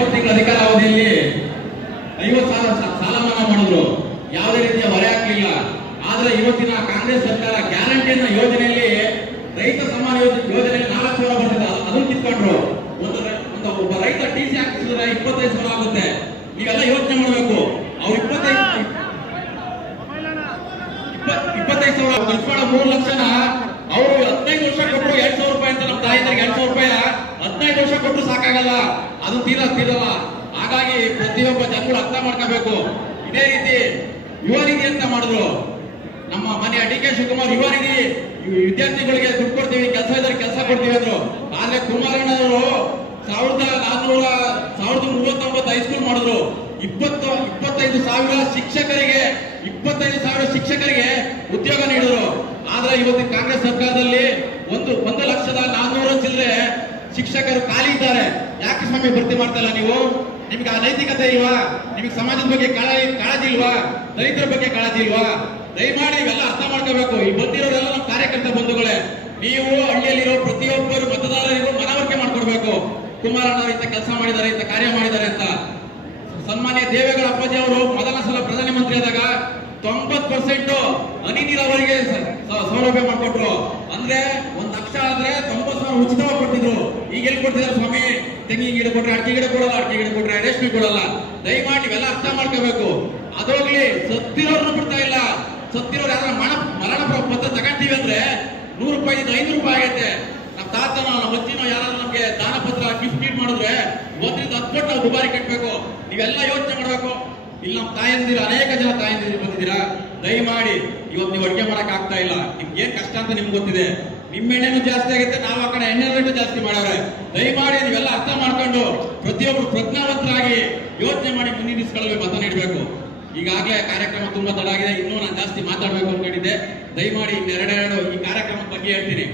ಇಪ್ಪತ್ತು ತಿಂಗಳ ಅಧಿಕಾರ ಅವಧಿಯಲ್ಲಿ ಐವತ್ತು ಸಾವಿರ ಸಾಲ ಮನ್ನಾ ಮಾಡಿದ್ರು. ಯಾವುದೇ ರೀತಿಯ ಹೊರೆ ಹಾಕಲಿಲ್ಲ. ಆದ್ರೆ ಇವತ್ತಿನ ಕಾಂಗ್ರೆಸ್ ಸರ್ಕಾರ ಗ್ಯಾರಂಟಿಯನ್ನ ಯೋಜನೆಯಲ್ಲಿ, ರೈತ ಸಮಾನ ಯೋಜನೆ ಯೋಜನೆಯಲ್ಲಿ ನಾಲ್ಕು ಸಾವಿರ ಬರ್ತದೆ. ಅದನ್ನು ಕಿತ್ಕೊಂಡ್ರು. ಒಬ್ಬ ರೈತ ಟಿ ಸಿ ಹಾಕಿಸಿದ್ರೆ ಇಪ್ಪತ್ತೈದು ಸಾವಿರ ಆಗುತ್ತೆ. ಈಗೆಲ್ಲ ಯೋಚನೆ ಮಾಡಬೇಕು. ಅವ್ರು ಇಪ್ಪತ್ತೈದು ಇಪ್ಪ- ಇಪ್ಪತ್ತೈದು ಸಾವಿರ ಖರ್ಚು ಮೂರು ಲಕ್ಷನ ಅವರು ಹದಿನೈದು ವರ್ಷ ಕೊಟ್ಟರು ಎರಡ್ ಸಾವಿರ ರೂಪಾಯಿ ಅಂತ ನಮ್ಮ ತಾಯಿದರಿಗೆ ಎರಡ್ ಸಾವಿರ ರೂಪಾಯಿ ಹದಿನೈದು ವರ್ಷ ಕೊಟ್ಟರು ಸಾಕಾಗಲ್ಲ. ಅದು ತೀರ ತೀರಲ್ಲ ಹಾಗಾಗಿ ಪ್ರತಿಯೊಬ್ಬ ಜನಗಳು ಅರ್ಥ ಮಾಡ್ಕೋಬೇಕು. ಇದೇ ರೀತಿ ಯುವ ಅಂತ ಮಾಡಿದ್ರು. ನಮ್ಮ ಮನೆಯ ಡಿ ಕೆ ಶಿವಕುಮಾರ್ ಯುವ ನಿಧಿ ವಿದ್ಯಾರ್ಥಿಗಳಿಗೆ ದುಡ್ಡು ಕೊಡ್ತೀವಿ, ಕೆಲಸ ಇದ್ರೆ ಕೆಲಸ ಕೊಡ್ತೀವಿ ಅಂದ್ರು. ಆದ್ರೆ ಕುಮಾರಣ್ಣವರು ಸಾವಿರದ ನಾನ್ನೂರ ಸಾವಿರದ ಮೂವತ್ತೊಂಬತ್ತು ಹೈಸ್ಕೂಲ್ ಮಾಡಿದ್ರು. ಇಪ್ಪತ್ತು, ಇಪ್ಪತ್ತೈದು ಸಾವಿರ ಶಿಕ್ಷಕರಿಗೆ, ಇಪ್ಪತ್ತೈದು ಸಾವಿರ ಶಿಕ್ಷಕರಿಗೆ ಉದ್ಯೋಗ ನೀಡಿದ್ರು. ಆದ್ರೆ ಇವತ್ತು ಕಾಂಗ್ರೆಸ್ ಸರ್ಕಾರದಲ್ಲಿ ಒಂದು ಒಂದು ಲಕ್ಷದ ನಾನ್ನೂರು ಚಿಲ್ಲರೆ ಶಿಕ್ಷಕರು ಖಾಲಿ ಇದ್ದಾರೆ. ಯಾಕೆ ಸ್ವಾಮಿ ಭರ್ತಿ ಮಾಡ್ತಲ್ಲ ನೀವು? ನಿಮ್ಗೆ ಆ ನೈತಿಕತೆ ಇಲ್ವಾ? ನಿಮ್ಗೆ ಸಮಾಜದ ಬಗ್ಗೆ ಕಾಳಜಿ ಇಲ್ವಾ? ದಲಿತರ ಬಗ್ಗೆ ಕಾಳಜಿ ಇಲ್ವಾ? ದಯಮಾಡಿ ಇವೆಲ್ಲ ಅರ್ಥ ಮಾಡ್ಕೋಬೇಕು. ಈ ಬಂದಿರೋರೆಲ್ಲ ನಮ್ಮ ಕಾರ್ಯಕರ್ತ ಬಂಧುಗಳೇ. ನೀವು ಹಳ್ಳಿಯಲ್ಲಿರೋ ಪ್ರತಿಯೊಬ್ಬರು ಮತದಾರರಿಗೂ ಮನವರಿಕೆ ಮಾಡ್ಕೊಡ್ಬೇಕು. ಕುಮಾರಣ್ಣ ಇಂಥ ಕೆಲಸ ಮಾಡಿದ್ದಾರೆ, ಇಂಥ ಕಾರ್ಯ ಮಾಡಿದ್ದಾರೆ ಅಂತ. ಸನ್ಮಾನ್ಯ ದೇವೇಗೌಡ ಅಪ್ಪಾಜಿ ಅವರು ಮೊದಲ ಸಲ ಪ್ರಧಾನಮಂತ್ರಿ ಆದಾಗ ತೊಂಬತ್ ಪರ್ಸೆಂಟ್ ಹನಿ ನೀರಾವರಿಗೆ ಸೌಲಭ್ಯ ಮಾಡಿಕೊಟ್ರು. ಅಂದ್ರೆ ಒಂದ್ ಲಕ್ಷ ಆದ್ರೆ ತೊಂಬತ್ ಸಾವಿರ ಉಚಿತವಾಗಿ ಕೊಟ್ಟಿದ್ರು ಈಗ ಎಲ್ಲಿ ಕೊಡ್ತಿದ್ರು ಸ್ವಾಮಿ? ತೆಂಗಿನ ಗಿಡ ಕೊಟ್ರೆ ಅಡಿಕೆ ಗಿಡ ಕೊಡಲ್ಲ, ಅಡಿಕೆ ಗಿಡ ಕೊಟ್ರೆ ರೇಷ್ಮೆ ಕೊಡಲ್ಲ. ದಯಮಾಡಿ ಇವೆಲ್ಲ ಅರ್ಥ ಮಾಡ್ಕೋಬೇಕು. ಅದೋಗ್ಲಿ ಸತ್ತಿರೋರು ಬಿಡ್ತಾ ಇಲ್ಲ. ಸತ್ತಿರೋರು ಯಾರ ಮರಣ ಮರಣ ಪತ್ರ ತಗೊಂತೀವಿ ಅಂದ್ರೆ ನೂರು ರೂಪಾಯಿ ಐನೂರು ರೂಪಾಯಿ ಆಗೈತೆ. ನಮ್ಮ ತಾತನೋ ನಮ್ಮ ಅಜ್ಜಿನೋ ಯಾರಾದ್ರೂ ನಮ್ಗೆ ದಾನ ಪತ್ರ ಗಿಫ್ಟ್ ಗೀಟ್ ಮಾಡಿದ್ರೆ ಒಂದ್ರಿಂದ ಹತ್ತು ಕೊಟ್ಟು ನಾವು ದುಬಾರಿ ಕಟ್ಟಬೇಕು ನೀವೆಲ್ಲ ಯೋಚನೆ ಮಾಡಬೇಕು. ಇಲ್ಲಿ ನಮ್ಮ ತಾಯಂದಿರ, ಅನೇಕ ಜನ ತಾಯಂದಿರು ಬಂದಿದ್ದೀರಾ? ದಯಮಾಡಿ ಇವತ್ತು ನೀವು ಅಡುಗೆ ಮಾಡಕ್ ಆಗ್ತಾ ಇಲ್ಲ. ನಿಮ್ಗೆ ಏನ್ ಕಷ್ಟ ಅಂತ ನಿಮ್ಗೆ ಗೊತ್ತಿದೆ. ನಿಮ್ಮ ಎಣ್ಣೆನೂ ಜಾಸ್ತಿ ಆಗುತ್ತೆ, ನಾವು ಆ ಕಡೆ ಎಣ್ಣೆ ರೇಟು ಜಾಸ್ತಿ ಮಾಡವ್ರೆ ದಯಮಾಡಿ ನೀವೆಲ್ಲ ಅರ್ಥ ಮಾಡ್ಕೊಂಡು ಪ್ರತಿಯೊಬ್ಬರು ಪ್ರಜ್ಞಾವಂತರಾಗಿ ಯೋಚನೆ ಮಾಡಿ ಮುಂದಿನ ದಿವಸಗಳಲ್ಲಿ ಮತ ನೀಡಬೇಕು. ಈಗಾಗಲೇ ಕಾರ್ಯಕ್ರಮ ತುಂಬಾ ತಡ ಆಗಿದೆ ಇನ್ನೂ ನಾನು ಜಾಸ್ತಿ ಮಾತಾಡ್ಬೇಕು ಅನ್ಕೊಂಡಿದ್ದೆ ದಯಮಾಡಿ ಇನ್ನೆರಡೆರಡು ಈ ಕಾರ್ಯಕ್ರಮದ ಬಗ್ಗೆ ಹೇಳ್ತೀನಿ.